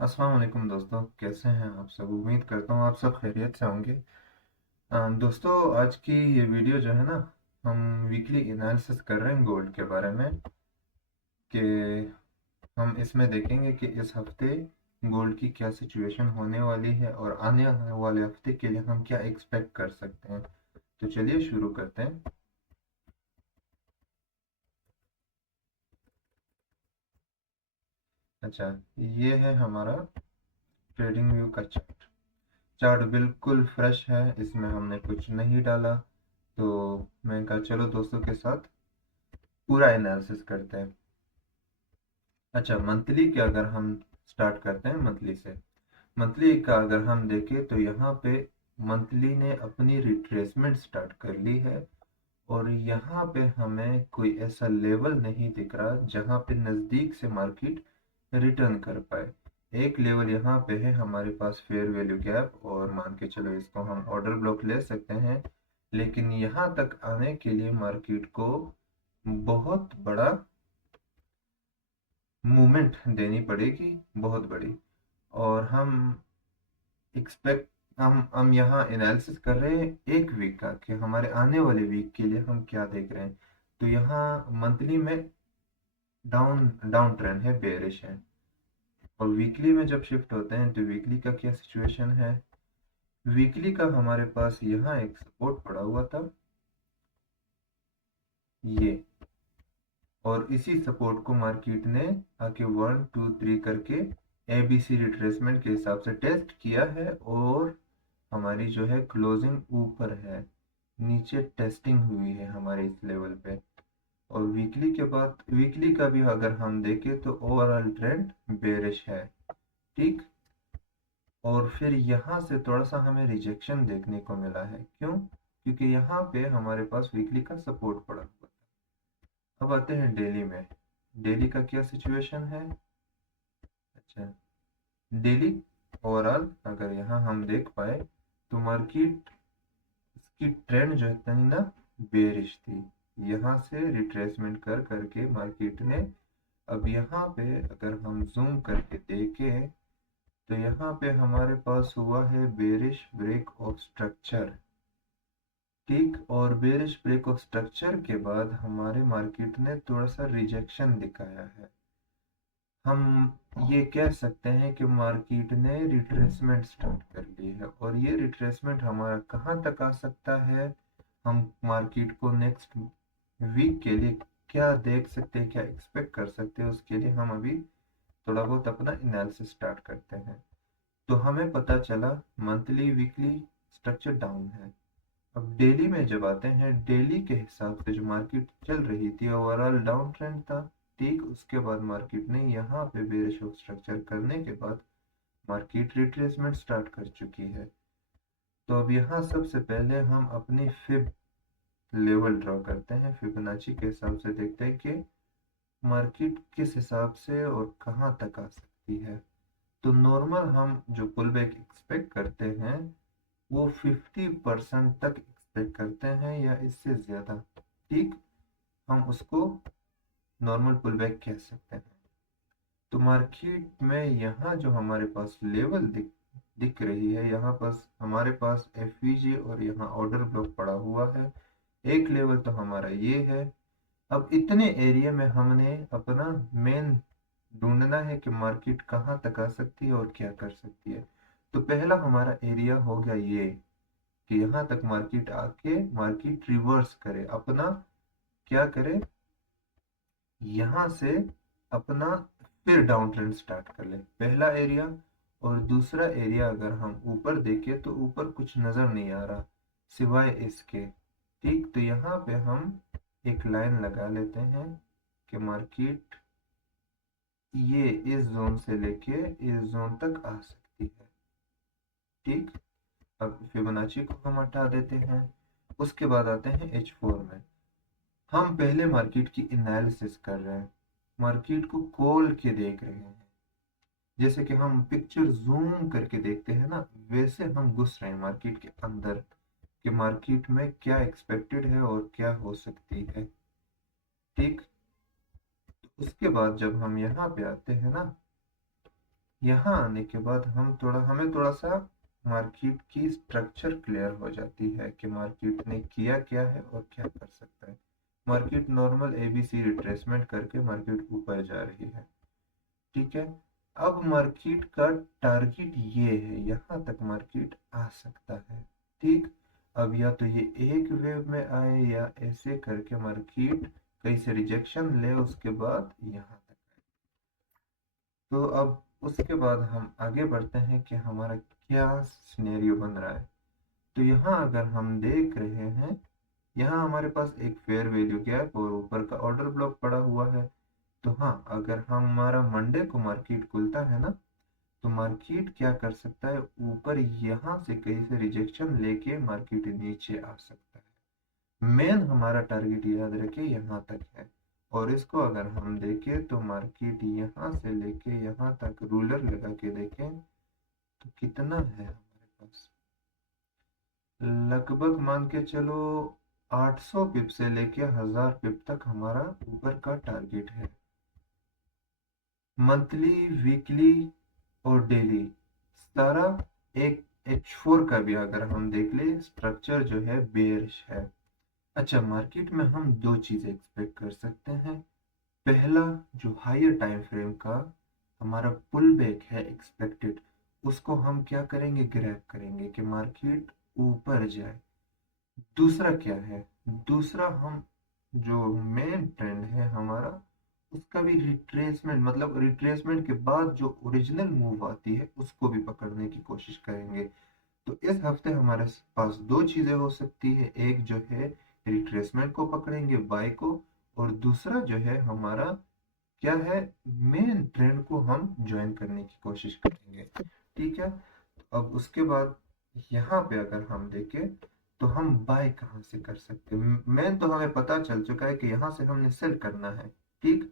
अस्सलाम वालेकुम दोस्तों, कैसे हैं आप सब। उम्मीद करता हूँ आप सब खैरियत से होंगे। दोस्तों, आज की ये वीडियो जो है ना, हम वीकली एनालिसिस कर रहे हैं गोल्ड के बारे में। कि हम इसमें देखेंगे कि इस हफ्ते गोल्ड की क्या सिचुएशन होने वाली है और आने वाले हफ्ते के लिए हम क्या एक्सपेक्ट कर सकते हैं। तो चलिए शुरू करते हैं। अच्छा, ये है हमारा ट्रेडिंग व्यू का चार्ट। चार्ट बिल्कुल फ्रेश है, इसमें हमने कुछ नहीं डाला। तो मैं कहा चलो दोस्तों के साथ पूरा एनालिसिस करते हैं। अच्छा, मंथली के अगर हम स्टार्ट करते हैं मंथली से। मंथली का अगर हम देखें तो यहाँ पे मंथली ने अपनी रिट्रेसमेंट स्टार्ट कर ली है। और यहाँ पे हमें कोई ऐसा लेवल नहीं दिख रहा जहाँ पे नज़दीक से मार्केट रिटर्न कर पाए। एक लेवल यहाँ पे है हमारे पास फेयर वैल्यू गैप, और मान के चलो इसको हम ऑर्डर ब्लॉक ले सकते हैं। लेकिन यहाँ तक आने के लिए मार्केट को बहुत बड़ा मूवमेंट देनी पड़ेगी, बहुत बड़ी। और एक्सपेक्ट हम यहाँ एनालिसिस कर रहे हैं एक वीक का, कि हमारे आने वाले वीक के लिए हम क्या देख रहे हैं। तो यहाँ मंथली में डाउन डाउन ट्रेंड है, बेरिश है। और वीकली में जब शिफ्ट होते हैं तो वीकली का क्या सिचुएशन है। वीकली का हमारे पास यहाँ एक सपोर्ट पड़ा हुआ था, ये। और इसी सपोर्ट को मार्केट ने आके 1 2 3 करके एबीसी रिट्रेसमेंट के हिसाब से टेस्ट किया है। और हमारी जो है क्लोजिंग ऊपर है, नीचे टेस्टिंग हुई है हमारे इस लेवल पे। और वीकली के बाद वीकली का भी अगर हम देखें तो ओवरऑल ट्रेंड बेरिश है, ठीक। और फिर यहाँ से थोड़ा सा हमें रिजेक्शन देखने को मिला है, क्यों? क्योंकि यहाँ पे हमारे पास वीकली का सपोर्ट पड़ा हुआ था। अब आते हैं डेली में। डेली का क्या सिचुएशन है। अच्छा, डेली ओवरऑल अगर यहाँ हम देख पाए तो मार्केट इसकी ट्रेंड जो है कहीं ना बेरिश थी। यहाँ से रिट्रेसमेंट कर करके मार्केट ने अब यहाँ पे अगर हम जूम करके देखें तो यहाँ पे हमारे पास हुआ है बेरिश ब्रेक ऑफ स्ट्रक्चर, ठीक। और बेरिश ब्रेक ऑफ स्ट्रक्चर के बाद हमारे मार्केट ने थोड़ा सा रिजेक्शन दिखाया है। हम ये कह सकते हैं कि मार्केट ने रिट्रेसमेंट स्टार्ट कर ली है। और ये रिट्रेसमेंट हमारा कहाँ तक आ सकता है, हम मार्केट को नेक्स्ट वीक के लिए क्या देख सकते हैं, क्या एक्सपेक्ट कर सकते हैं, उसके लिए हम अभी थोड़ा बहुत अपना एनालिसिस स्टार्ट करते हैं। तो हमें पता चला मंथली वीकली स्ट्रक्चर डाउन है। अब डेली में जब आते हैं, डेली के हिसाब से जो मार्केट चल रही थी ओवरऑल डाउन ट्रेंड था, ठीक। उसके बाद मार्केट ने यहाँ पे बेरिश ऑफ स्ट्रक्चर करने के बाद मार्केट रिट्रेसमेंट स्टार्ट कर चुकी है। तो अब यहाँ सबसे पहले हम अपनी फिब लेवल ड्रॉ करते हैं, फिबोनाची के हिसाब से देखते हैं कि मार्केट किस हिसाब से और कहाँ तक आ सकती है। तो नॉर्मल हम जो पुल बैक एक्सपेक्ट करते हैं वो 50% तक एक्सपेक्ट करते हैं या इससे ज़्यादा, ठीक। हम उसको नॉर्मल पुल बैक कह सकते हैं। तो मार्केट में यहाँ जो हमारे पास लेवल दिख रही है, यहाँ पास हमारे पास एफवीजी और यहाँ ऑर्डर ब्लॉक पड़ा हुआ है। एक लेवल तो हमारा ये है। अब इतने एरिया में हमने अपना मेन ढूंढना है कि मार्केट कहाँ तक आ सकती है और क्या कर सकती है। तो पहला हमारा एरिया हो गया ये, कि यहाँ तक मार्केट आके मार्केट रिवर्स करे, अपना क्या करे, यहाँ से अपना फिर डाउन ट्रेंड स्टार्ट कर ले, पहला एरिया। और दूसरा एरिया अगर हम ऊपर देखें तो ऊपर कुछ नजर नहीं आ रहा सिवाय इसके, ठीक। तो यहाँ पे हम एक लाइन लगा लेते हैं कि मार्केट ये इस जोन से लेके इस जोन तक आ सकती है, ठीक। अब फिबोनाची को हम हटा देते हैं। उसके बाद आते हैं H4 में। हम पहले मार्केट की एनालिसिस कर रहे हैं, मार्केट को खोल के देख रहे हैं। जैसे कि हम पिक्चर जूम करके देखते हैं ना, वैसे हम घुस रहे हैं मार्केट के अंदर, कि मार्केट में क्या एक्सपेक्टेड है और क्या हो सकती है, ठीक। तो उसके बाद जब हम यहाँ पे आते हैं ना, यहाँ आने के बाद हमें थोड़ा सा मार्केट की स्ट्रक्चर क्लियर हो जाती है कि मार्केट ने किया क्या है और क्या कर सकता है। मार्केट नॉर्मल एबीसी रिट्रेसमेंट करके मार्केट ऊपर जा रही है, ठीक है। अब मार्केट का टारगेट ये है, यहाँ तक मार्केट आ सकता है, ठीक। अब या तो ये एक वेव में आए या ऐसे करके मार्केट कहीं से रिजेक्शन ले, उसके बाद यहाँ तक। तो अब उसके बाद हम आगे बढ़ते हैं कि हमारा क्या सिनेरियो बन रहा है। तो यहाँ अगर हम देख रहे हैं, यहाँ हमारे पास एक फेयर वैल्यू गैप और ऊपर का ऑर्डर ब्लॉक पड़ा हुआ है। तो हाँ, अगर हमारा मंडे को मार्केट खुलता है ना, तो मार्केट क्या कर सकता है, ऊपर यहाँ से कहीं से रिजेक्शन लेके मार्केट नीचे आ सकता है। मेन हमारा टारगेट याद रखिए यहाँ तक है। और इसको अगर हम देखें तो मार्केट यहाँ से लेके यहाँ तक रूलर लगा के देखें तो कितना है हमारे पास, लगभग मान के चलो 800 पिप से लेके 1000 पिप तक हमारा ऊपर का टारगेट है। मंथली, वीकली और डेली सारा एक H4 का भी अगर हम देख ले, स्ट्रक्चर जो है बेयरिश है। अच्छा, मार्केट में हम दो चीजें एक्सपेक्ट कर सकते हैं। पहला, जो हायर टाइम फ्रेम का हमारा पुल बैक है एक्सपेक्टेड, उसको हम क्या करेंगे, ग्रैब करेंगे कि मार्केट ऊपर जाए। दूसरा क्या है, दूसरा हम जो मेन ट्रेंड है हमारा, उसका भी रिट्रेसमेंट, मतलब रिट्रेसमेंट के बाद जो ओरिजिनल मूव आती है उसको भी पकड़ने की कोशिश करेंगे। तो इस हफ्ते हमारे पास दो चीजें हो सकती है, एक जो है रिट्रेसमेंट को पकड़ेंगे बाय को, और दूसरा जो है हमारा क्या है, मेन ट्रेंड को हम ज्वाइन करने की कोशिश करेंगे, ठीक है। अब उसके बाद यहाँ पे अगर हम देखें तो हम बाय कहाँ से कर सकते हैं। मेन तो हमें पता चल चुका है कि यहाँ से हमने सेल करना है, ठीक।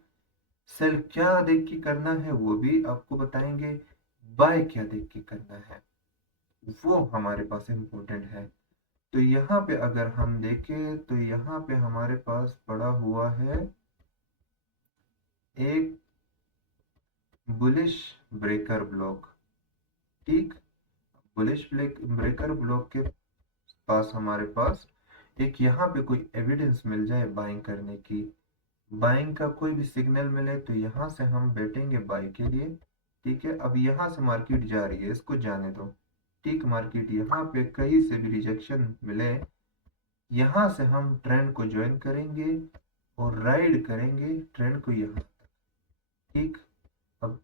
सेल क्या देख के करना है वो भी आपको बताएंगे, बाय क्या देख के करना है वो हमारे पास इम्पोर्टेंट है। तो यहाँ पे अगर हम देखें तो यहाँ पे हमारे पास पड़ा हुआ है एक बुलिश ब्रेकर ब्लॉक, ठीक। बुलिश ब्रेकर ब्लॉक के पास हमारे पास एक यहाँ पे कोई एविडेंस मिल जाए बाइंग करने की, बाइंग का कोई भी सिग्नल मिले तो यहाँ से हम बैठेंगे बाई के लिए, ठीक है। अब यहाँ से मार्केट जा रही है, इसको जाने दो, ठीक। मार्केट यहाँ पे कहीं से भी रिजेक्शन मिले, यहाँ से हम ट्रेंड को ज्वाइन करेंगे और राइड करेंगे ट्रेंड को यहाँ तक, ठीक। अब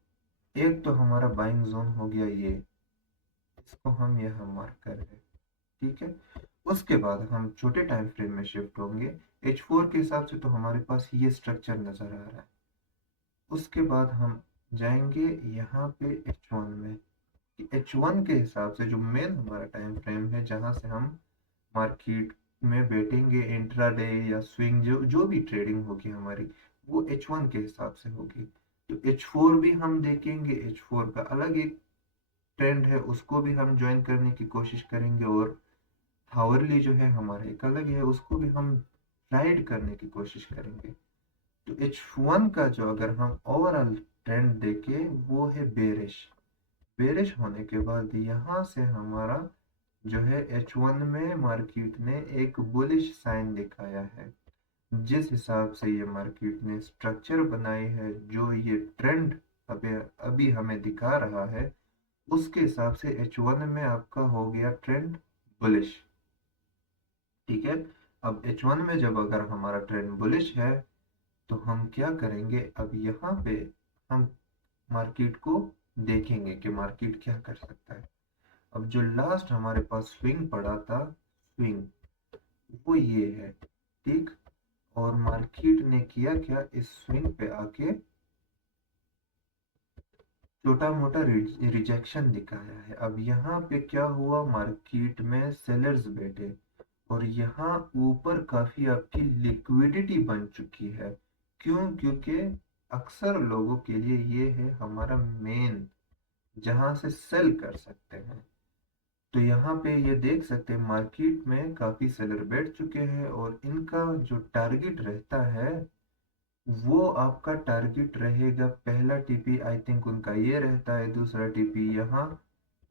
एक तो हमारा बाइंग जोन हो गया ये, इसको हम यहाँ मार्क कर रहे हैं, ठीक है। उसके बाद हम छोटे टाइम फ्रेम में शिफ्ट होंगे। H4 के हिसाब से तो हमारे पास ये स्ट्रक्चर नजर आ रहा है। उसके बाद हम जाएंगे यहाँ पे H1 में। H1 के हिसाब से जो मेन हमारा टाइम फ्रेम है, जहाँ से हम मार्केट में बैठेंगे इंट्राडे या स्विंग, जो जो भी ट्रेडिंग होगी हमारी, वो H1 के हिसाब से होगी। तो H4 भी हम देखेंगे, H4 का अलग एक ट्रेंड है, उसको भी हम ज्वाइन करने की कोशिश करेंगे। और हावरली जो है हमारा एक अलग है, उसको भी हम राइड करने की कोशिश करेंगे। तो H1 का जो अगर हम ओवरऑल ट्रेंड देखें वो है बेरिश। बेरिश होने के बाद यहाँ से हमारा जो है H1 में मार्केट ने एक बुलिश साइन दिखाया है। जिस हिसाब से ये मार्केट ने स्ट्रक्चर बनाई है, जो ये ट्रेंड अभी अभी हमें दिखा रहा है, उसके हिसाब से H1 में आपका हो गया ट्रेंड बुलिश, ठीक है। अब H1 में जब अगर हमारा ट्रेंड बुलिश है तो हम क्या करेंगे, अब यहाँ पे हम मार्केट को देखेंगे कि मार्केट क्या कर सकता है। अब जो लास्ट हमारे पास स्विंग पड़ा था, स्विंग वो ये है, ठीक। और मार्केट ने किया क्या, इस स्विंग पे आके छोटा मोटा रिजेक्शन दिखाया है। अब यहाँ पे क्या हुआ, मार्केट में सेलर्स बैठे और यहाँ ऊपर काफी आपकी लिक्विडिटी बन चुकी है। क्यों, क्योंकि अक्सर लोगों के लिए ये है हमारा मेन, जहां से सेल कर सकते हैं। तो यहाँ पे ये देख सकते हैं मार्केट में काफी सेलर बैठ चुके हैं और इनका जो टारगेट रहता है वो आपका टारगेट रहेगा। पहला टीपी आई थिंक उनका ये रहता है, दूसरा टीपी यहाँ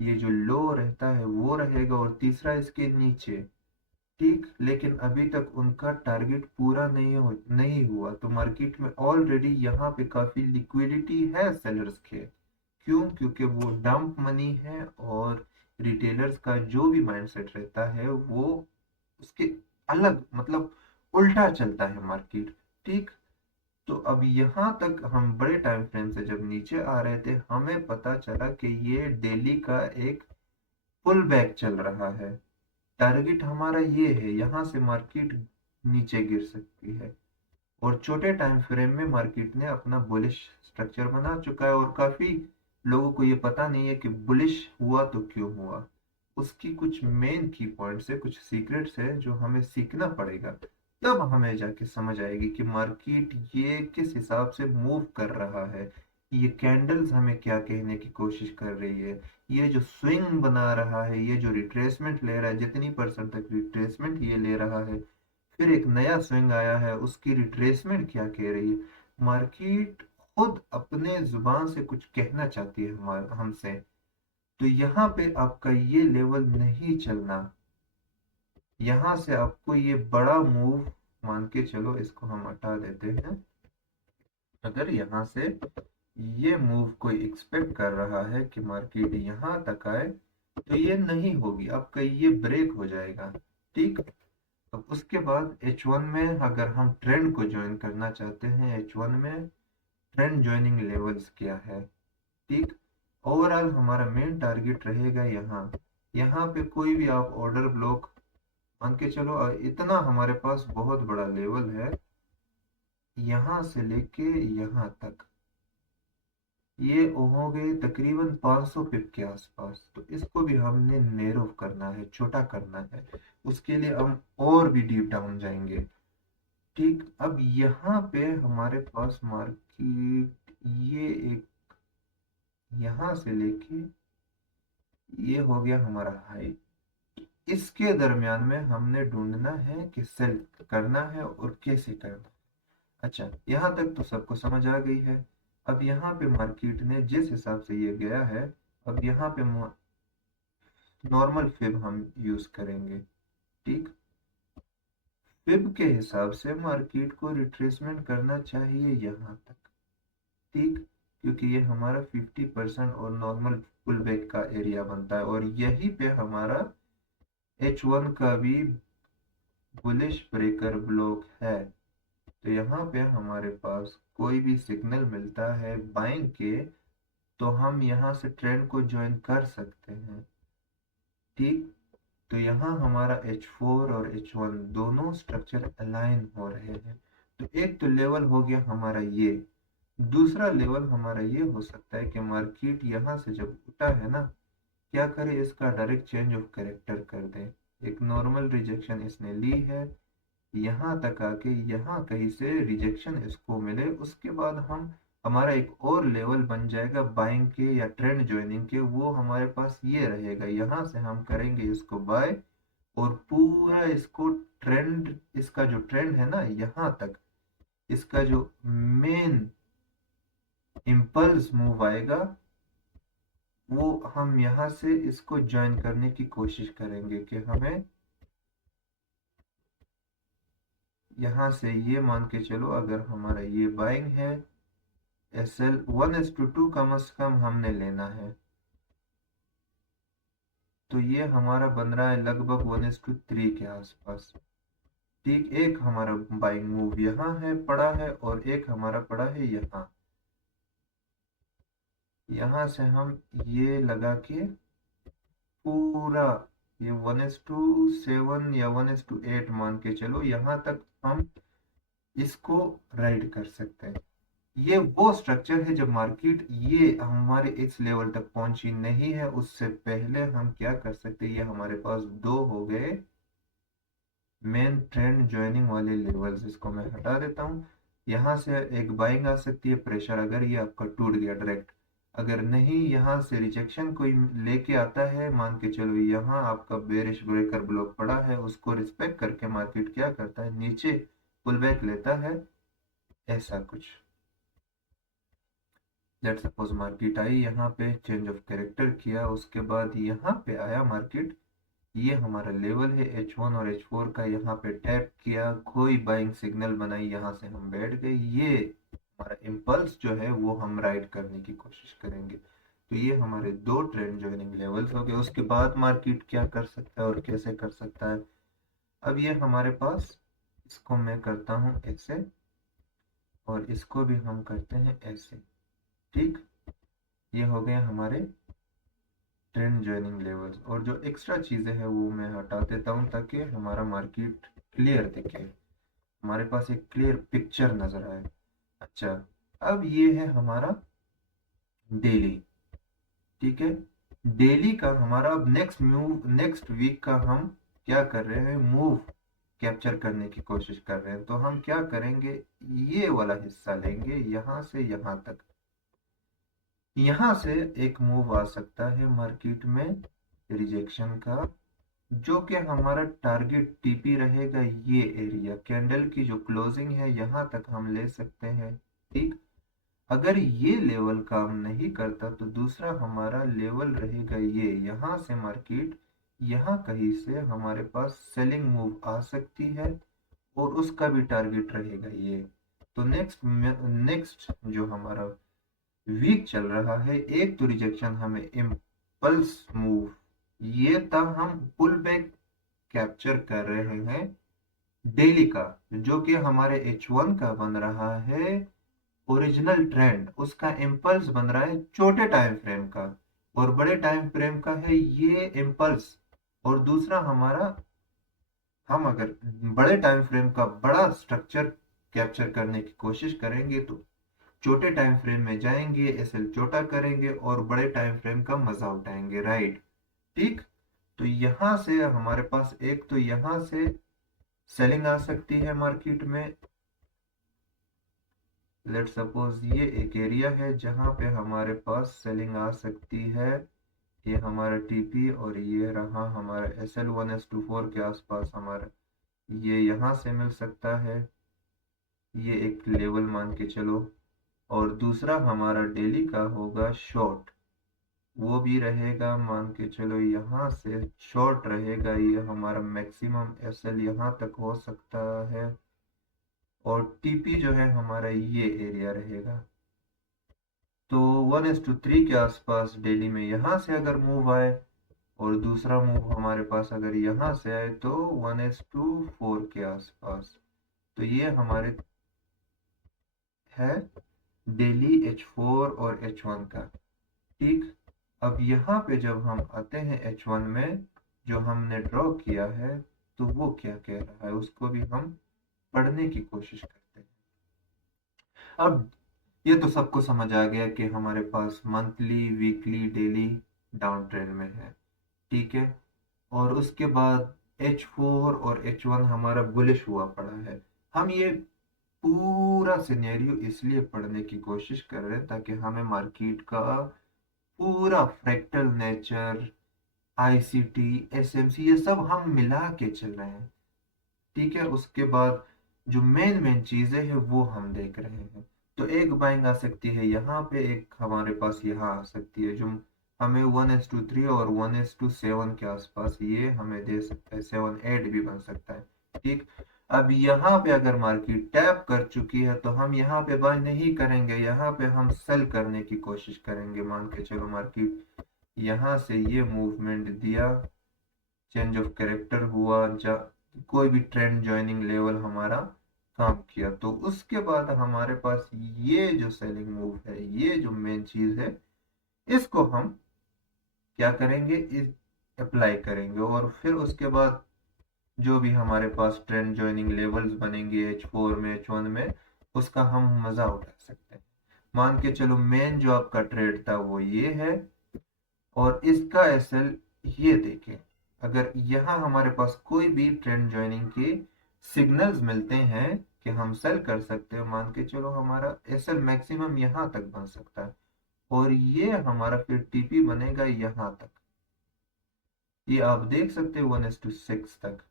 ये जो लो रहता है वो रहेगा, और तीसरा इसके नीचे। ठीक, लेकिन अभी तक उनका टारगेट पूरा नहीं हुआ, तो मार्केट में ऑलरेडी यहाँ पे काफी लिक्विडिटी है सेलर्स के। क्यों? क्योंकि वो डंप मनी है, और रिटेलर्स का जो भी माइंडसेट रहता है वो उसके अलग, मतलब उल्टा चलता है मार्केट। ठीक, तो अब यहाँ तक हम बड़े टाइम फ्रेम से जब नीचे आ रहे थे, हमें पता चला कि ये डेली का एक पुल बैक चल रहा है। टारगेट हमारा ये है, यहाँ से मार्केट नीचे गिर सकती है, और छोटे टाइम फ्रेम में मार्केट ने अपना बुलिश स्ट्रक्चर बना चुका है, और काफी लोगों को ये पता नहीं है कि बुलिश हुआ तो क्यों हुआ। उसकी कुछ मेन की पॉइंट्स है, कुछ सीक्रेट्स है जो हमें सीखना पड़ेगा, तब हमें जाके समझ आएगी कि मार्केट ये किस हिसाब से मूव कर रहा है। ये कैंडल्स हमें क्या कहने की कोशिश कर रही है, ये जो स्विंग बना रहा है, ये जो रिट्रेसमेंट ले रहा है, जितनी परसेंट तक रिट्रेसमेंट ये ले रहा है, फिर एक नया स्विंग आया है, उसकी रिट्रेसमेंट क्या कह रही है। मार्केट खुद अपने जुबान से कुछ कहना चाहती है हमसे। तो यहाँ पे आपका ये लेवल नहीं चलना, यहाँ से आपको ये बड़ा मूव मान के चलो, इसको हम हटा देते हैं। अगर यहाँ से ये मूव कोई एक्सपेक्ट कर रहा है कि मार्केट यहाँ तक आए, तो ये नहीं होगी, आपका ये ब्रेक हो जाएगा। ठीक, अब उसके बाद H1 में अगर हम ट्रेंड को ज्वाइन करना चाहते हैं, H1 में ट्रेंड ज्वाइनिंग लेवल्स क्या है। ठीक, ओवरऑल हमारा मेन टारगेट रहेगा यहाँ। यहाँ पे कोई भी आप ऑर्डर ब्लॉक मान के चलो, इतना हमारे पास बहुत बड़ा लेवल है, यहाँ से लेके यहाँ तक ये हो गए तकरीबन 500 पिप के आसपास। तो इसको भी हमने नैरो करना है, छोटा करना है। उसके लिए हम और भी डीप डाउन जाएंगे। ठीक, अब यहाँ पे हमारे पास मार्केट ये एक यहाँ से लेके ये हो गया हमारा हाई, इसके दरमियान में हमने ढूंढना है कि सेल करना है और कैसे करना है। अच्छा, यहाँ तक तो सबको समझ आ गई है। अब यहाँ पे मार्केट ने जिस हिसाब से ये गया है, अब यहाँ पे नॉर्मल फिब हम यूज करेंगे। ठीक, फिब के हिसाब से मार्केट को रिट्रेसमेंट करना चाहिए यहाँ तक। ठीक, क्योंकि ये हमारा 50% और नॉर्मल पुल बैक का एरिया बनता है, और यही पे हमारा H1 का भी बुलिश ब्रेकर ब्लॉक है। तो यहाँ पे हमारे पास कोई भी सिग्नल मिलता है बाइंग के, तो हम यहाँ से ट्रेंड को ज्वाइन कर सकते हैं। ठीक, तो यहाँ हमारा H4 और H1 दोनों स्ट्रक्चर अलाइन हो रहे हैं। तो एक तो लेवल हो गया हमारा ये। दूसरा लेवल हमारा ये हो सकता है कि मार्केट यहाँ से जब उठा है ना, क्या करे, इसका डायरेक्ट चेंज ऑफ कैरेक्टर कर दे। एक नॉर्मल रिजेक्शन इसने ली है, यहाँ तक आके यहाँ कहीं से रिजेक्शन इसको मिले, उसके बाद हम हमारा एक और लेवल बन जाएगा बाइंग के या ट्रेंड ज्वाइनिंग के, वो हमारे पास ये रहेगा। यहाँ से हम करेंगे इसको बाय, और पूरा इसको ट्रेंड, इसका जो ट्रेंड है ना यहाँ तक, इसका जो मेन इम्पल्स मूव आएगा, वो हम यहाँ से इसको ज्वाइन करने की कोशिश करेंगे कि हमें यहाँ से ये मान के चलो, अगर हमारा ये बाइंग है, SL 1:2 कम से कम हमने लेना है, तो ये हमारा बन रहा है लगभग 1:3 के आसपास। ठीक, एक हमारा बाइंग मूव यहाँ है पड़ा है, और एक हमारा पड़ा है यहाँ। यहाँ से हम ये लगा के पूरा ये 1:7 या 1:8 मान के चलो, यहाँ तक हम इसको राइड कर सकते हैं। ये वो स्ट्रक्चर है जब मार्केट ये हमारे इस लेवल तक पहुंची नहीं है, उससे पहले हम क्या कर सकते हैं। ये हमारे पास दो हो गए मेन ट्रेंड ज्वाइनिंग वाले लेवल्स, इसको मैं हटा देता हूँ। यहाँ से एक बाइंग आ सकती है प्रेशर, अगर ये आपका टूट गया डायरेक्ट। अगर नहीं, यहाँ से रिजेक्शन कोई लेके आता है, मान के चलो यहाँ आपका बेरिश ब्रेकर ब्लॉक पड़ा है, उसको रिस्पेक्ट करके मार्केट क्या करता है, नीचे पुल बैक लेता है, ऐसा कुछ। लेट सपोज मार्केट आई, यहाँ पे चेंज ऑफ कैरेक्टर किया, उसके बाद यहाँ पे आया मार्केट, ये हमारा लेवल है H1 और H4 का, यहाँ पे टैप किया, कोई बाइंग सिग्नल बनाई, यहाँ से हम बैठ गए। ये हमारा इम्पल्स जो है वो हम राइड करने की कोशिश करेंगे। तो ये हमारे दो ट्रेंड ज्वाइनिंग लेवल्स हो गए। उसके बाद मार्केट क्या कर सकता है और कैसे कर सकता है, अब ये हमारे पास, इसको मैं करता हूँ ऐसे और इसको भी हम करते हैं ऐसे, ठीक। ये हो गए हमारे ट्रेंड ज्वाइनिंग लेवल्स। और जो एक्स्ट्रा चीज़ें हैं वो मैं हटा देता हूँ ताकि हमारा मार्केट क्लियर दिखे, हमारे पास एक क्लियर पिक्चर नजर आए। अच्छा, अब ये है हमारा डेली, ठीक है। डेली का हमारा अब नेक्स्ट वीक का हम क्या कर रहे हैं, मूव कैप्चर करने की कोशिश कर रहे हैं। तो हम क्या करेंगे, ये वाला हिस्सा लेंगे, यहां से यहां तक। यहां से एक मूव आ सकता है मार्केट में रिजेक्शन का, जो कि हमारा टारगेट टीपी रहेगा। ये एरिया कैंडल की जो क्लोजिंग है यहां तक हम ले सकते हैं, ठीक। अगर ये लेवल काम नहीं करता तो दूसरा हमारा लेवल रहेगा ये, यहां से मार्केट यहाँ कहीं से हमारे पास सेलिंग मूव आ सकती है और उसका भी टारगेट रहेगा ये। तो नेक्स्ट जो हमारा वीक चल रहा है, एक तो रिजेक्शन हमें इम्पल्स मूव, ये था हम पुल बैक कैप्चर कर रहे हैं डेली का, जो कि हमारे H1 का बन रहा है ओरिजिनल ट्रेंड, उसका इम्पल्स बन रहा है छोटे टाइम फ्रेम का, और बड़े टाइम फ्रेम का है ये इम्पल्स। और दूसरा हमारा, हम अगर बड़े टाइम फ्रेम का बड़ा स्ट्रक्चर कैप्चर करने की कोशिश करेंगे तो छोटे टाइम फ्रेम में जाएंगे, एसएल छोटा करेंगे और बड़े टाइम फ्रेम का मजा उठाएंगे, राइट, ठीक। तो यहां से हमारे पास एक तो यहां से सेलिंग आ सकती है मार्केट में। लेट सपोज ये एक एरिया है जहां पे हमारे पास सेलिंग आ सकती है। ये हमारा टीपी और ये रहा हमारा SL1S24 के आसपास हमारा, ये यहाँ से मिल सकता है, ये एक लेवल मान के चलो। और दूसरा हमारा डेली का होगा शॉर्ट, वो भी रहेगा मान के चलो, यहाँ से शॉर्ट रहेगा, ये हमारा मैक्सिमम SL यहाँ तक हो सकता है। और टीपी जो है हमारा ये एरिया रहेगा। तो 1:3 के आसपास डेली में यहाँ से अगर मूव आए, और दूसरा मूव हमारे पास अगर यहाँ से आए तो 1:4 के आसपास। तो ये हमारे है डेली H4 और H1 का, ठीक। अब यहाँ पे जब हम आते हैं H1 में, जो हमने ड्रॉ किया है, तो वो क्या कह रहा है उसको भी हम पढ़ने की कोशिश करते हैं। अब ये तो सबको समझ आ गया कि हमारे पास monthly, weekly, daily down trend में है, ठीक है। और उसके बाद H4 और H1 हमारा बुलिश हुआ पड़ा है। हम ये पूरा सिनेरियो इसलिए पढ़ने की कोशिश कर रहे हैं ताकि हमें मार्केट का पूरा फ्रैक्टल नेचर, आईसीटी, एसएमसी, ये सब हम मिला के चल रहे हैं, ठीक है। उसके बाद जो मेन मेन चीजें हैं वो हम देख रहे हैं। तो एक बाइंग आ सकती है यहाँ पे, एक हमारे पास यहाँ आ सकती है, जो हमें 1:3 और 1:7 के आसपास ये हमें दे सकता है, 7-8 भी बन सकता है, ठीक। अब यहाँ पे अगर मार्केट टैप कर चुकी है तो हम यहाँ पे बाय नहीं करेंगे, यहाँ पे हम सेल करने की कोशिश करेंगे। मान के चलो मार्केट यहाँ से ये मूवमेंट दिया, चेंज ऑफ कैरेक्टर हुआ, कोई भी ट्रेंड ज्वाइनिंग लेवल हमारा काम किया, तो उसके बाद हमारे पास ये जो सेलिंग मूव है, ये जो मेन चीज है, इसको हम क्या करेंगे, इस अप्लाई करेंगे। और फिर उसके बाद जो भी हमारे पास ट्रेंड ज्वाइनिंग लेवल्स बनेंगे H4 में, H1 में, उसका हम मजा उठा सकते हैं। मान के चलो मेन जो आपका ट्रेड था वो ये है, और इसका एसएल ये देखें। अगर यहाँ हमारे पास कोई भी ट्रेंड ज्वाइनिंग के सिग्नल्स मिलते हैं कि हम सेल कर सकते हैं, मान के चलो हमारा एसएल मैक्सिमम यहाँ तक बन सकता है, और ये हमारा फिर टीपी बनेगा यहाँ तक, ये आप देख सकते हैं 1:6 तक।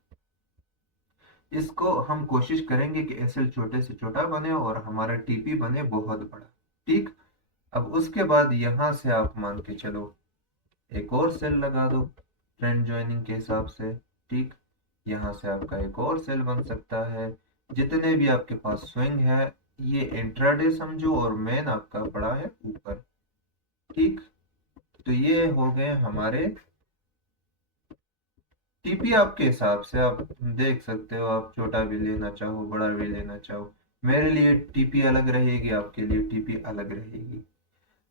इसको हम कोशिश करेंगे कि एसएल छोटे से छोटा बने और हमारा टीपी बने बहुत बड़ा। ठीक। अब उसके बाद यहां से आप मान के चलो एक और सेल लगा दो ट्रेंड ज्वाइनिंग के हिसाब से। ठीक। यहाँ से आपका एक और सेल बन सकता है। जितने भी आपके पास स्विंग है ये इंट्राडे समझो और मेन आपका पड़ा है ऊपर। ठीक। तो ये हो गए हमारे टीपी। आपके हिसाब से आप देख सकते हो, आप छोटा भी लेना चाहो बड़ा भी लेना चाहो। मेरे लिए टीपी अलग रहेगी, आपके लिए टीपी अलग रहेगी।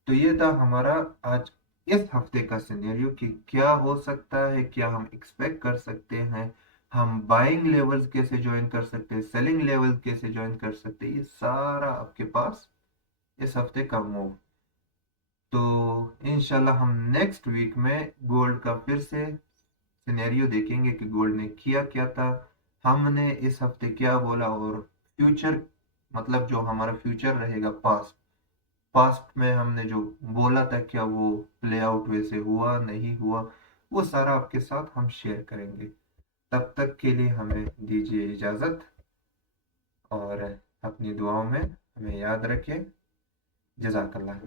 तो ये था हमारा आज इस हफ्ते का सिनेरियो कि क्या हो सकता है, क्या हम एक्सपेक्ट कर सकते हैं, हम बाइंग लेवल्स कैसे ज्वाइन कर सकते हैं, सेलिंग लेवल कैसे ज्वाइन कर सकते हैं, ये सारा आपके पास इस हफ्ते का मूव। तो इंशाल्लाह हम नेक्स्ट वीक में गोल्ड का फिर से सिनेरियो देखेंगे कि गोल्ड ने किया क्या था, हमने इस हफ्ते क्या बोला, और फ्यूचर मतलब जो हमारा फ्यूचर रहेगा पास्ट, पास्ट में हमने जो बोला था क्या वो प्ले आउट वैसे हुआ नहीं हुआ, वो सारा आपके साथ हम शेयर करेंगे। तब तक के लिए हमें दीजिए इजाज़त और अपनी दुआओं में हमें याद रखें। जज़ाकल्लाह।